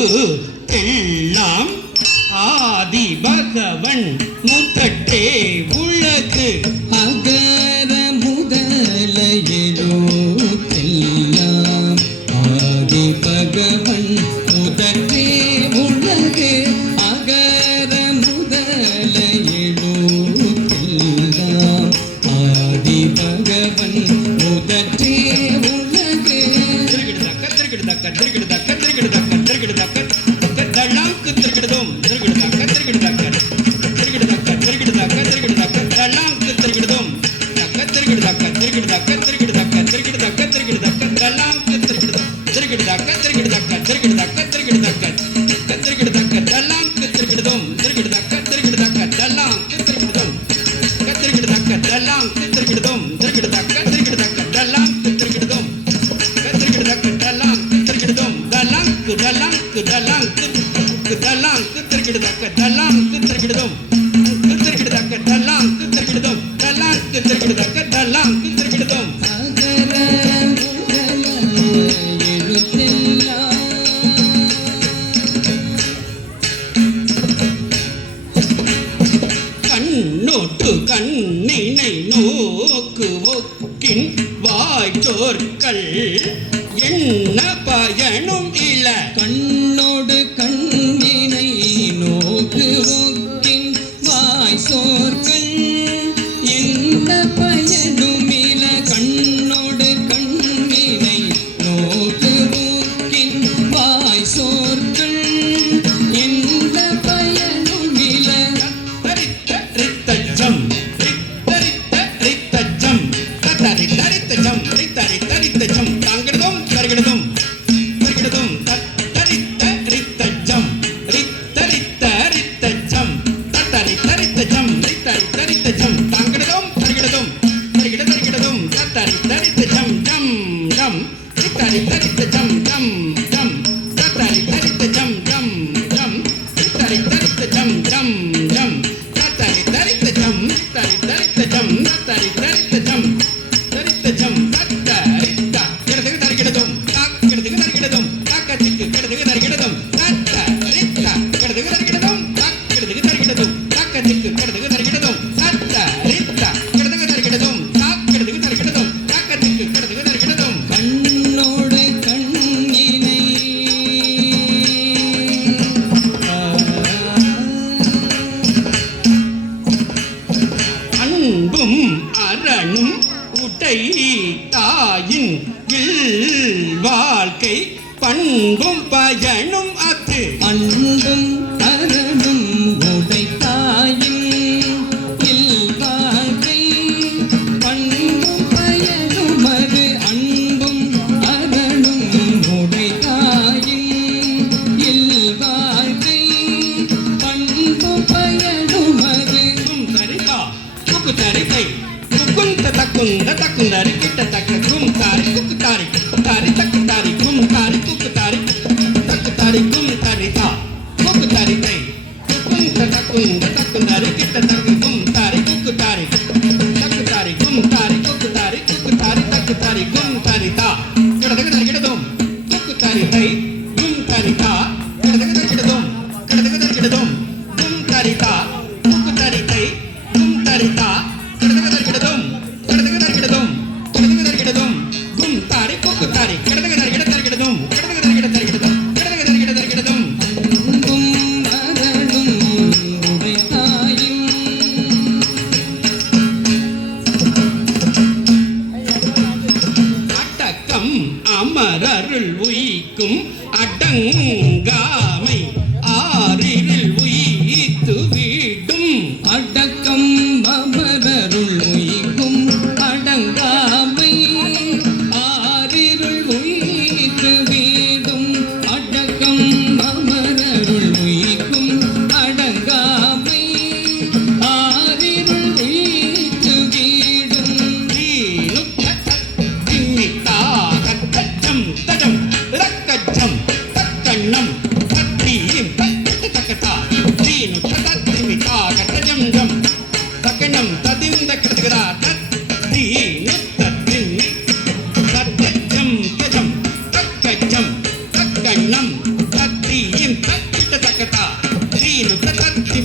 எல்லாம் ஆதி பகவன் முதற்றே உலகு அகர முதல எழுத்தெல்லாம் ஆதி பகவன் முதற்றே உலகு அகர முதல எழுத்தெல்லாம் ஆதி பகவன் முதற்றே உலகு கண்ணோட்டு கண்ணினை நோக்கு ஒக்கின் வாய்ச்சோர்கள் என்ன பயனும் இல கண்ணோடு கண்ணினை நோக்கு ஒக்கின் வாய்ச்சோர்கள் என்ன பயனும் இல கண்ணோடு கண்ணினை நோக்கு ஒக்கின் வாய்ச்சோர்கள் என்ன பயனும் இல தாயின் வாழ்க்கை பண்பும் பயனும் அது அன்பும் அறனும் உடை தாயின் வாழ்க்கை பண்பும் பயனும் அது அன்பும் அறனும் உடை தாயின் வாழ்க்கை பண்பும் பயனும் அது சரிதா குக்கு தரிகை குக்குந்த தக்குந்த தக்குந்தரி கிட்ட தக்க கும் தாரி குக்கு தாரி தாரி தக்கு தாரி கும் தாரி குக்கு தாரி தக்கு தாரி கும் தரிதா குக்கு தரிகை குக்குந்த தக்குந்த தக்குந்தரி கிட்ட தக்க கும் தாரி குக்கு தாரி தக்கு தாரி கும் தாரி குக்கு தாரி தக்கு தாரி கும் தரிதா கிடதக தரிகிடதும் குக்கு தரிகை கும் தரிதா கிடதக தரிகிடதும் கும் தரிதா குக்கு தரிகை கும் தரிதா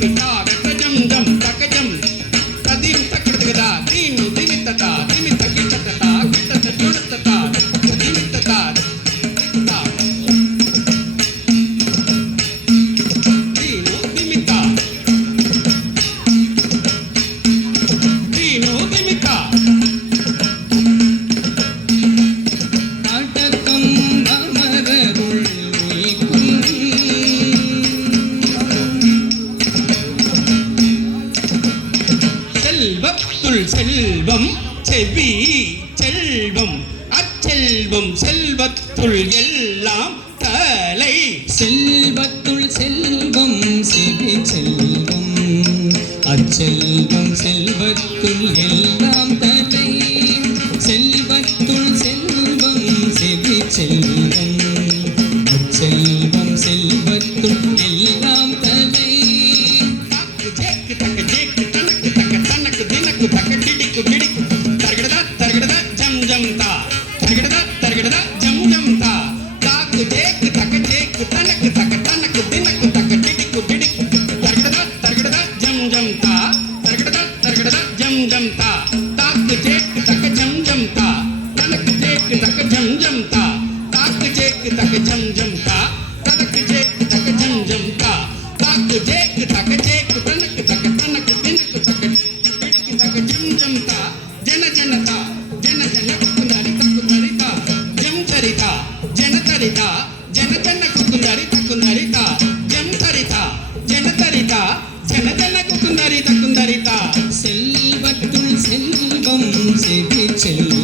திமித்து தாகத்த ஜம் ஜம் தக்க ஜம் ததீம் தக்கடதா தீனு திமித்ததா திமித்த கிட்டதா கிட்டத ஜொடதா திமித்ததா திமித்ததா தீனு திமித்தா தீனு திமித்தா அடக்கம் அமரருள் உய்க்கும் செல்வத்துள் செல்வம் செவி செல்வம் அச்செல்வம் செல்வத்துள் எல்லாம் தலை செல்வத்துள் செல்வம் செவி செல்வம் அச்செல்வம் செல்வத்துள் எல்லாம் தலை செல்வத்துள் செல்வம் செவி செல்வம் அச்செல்வம் செல்வத்துள் எல்லாம் தலை ஜேக்கு தக்க ஜேக்கு தனக்கு தக்க தனக்கு தினக்கு தக்க டிடிக்கு டிடிக்கு தரகடதா ஜம் ஜம் தா தரகடதா ஜம் ஜம் தா தாக்கு ஜேக்கு தக்க ஜேக்கு தனக்கு தக்க தனக்கு தினக்கு தக்க டிடிக்கு டிடிக்கு தரகடதா ஜம் ஜம் தா தரகடதா ஜம் ஜம் தா தாக்கு ஜேக்கு தக்க ஜம் ஜம் தா தனக்கு ஜேக்கு தக்க ஜம் ஜம் தா தாக்கு ஜேக்கு தக்க ஜம் ஜம் தா தனக்கு ஜேக்கு தக்க ஜம் ஜம் தா தாக்கு ஜேக்கு தக்க ஜேக்கு தனக்கு தக்க தனக்கு தினக்கு தக்க டிடிக்கு தக்க ஜம் ஜம் தா ஜன ஜனதா ஜன ஜன குந்தாரி தக்குந்தாரிதா ஜம் சரிதா ஜன தரிதா ஜன ஜன குந்தாரி தக்குந்தாரிதா ஜம் சரிதா ஜன தரிதா ஜன ஜன குந்தாரி தக்குந்தாரிதா செல்வத்துள் செல்வம் செவி செல்வம்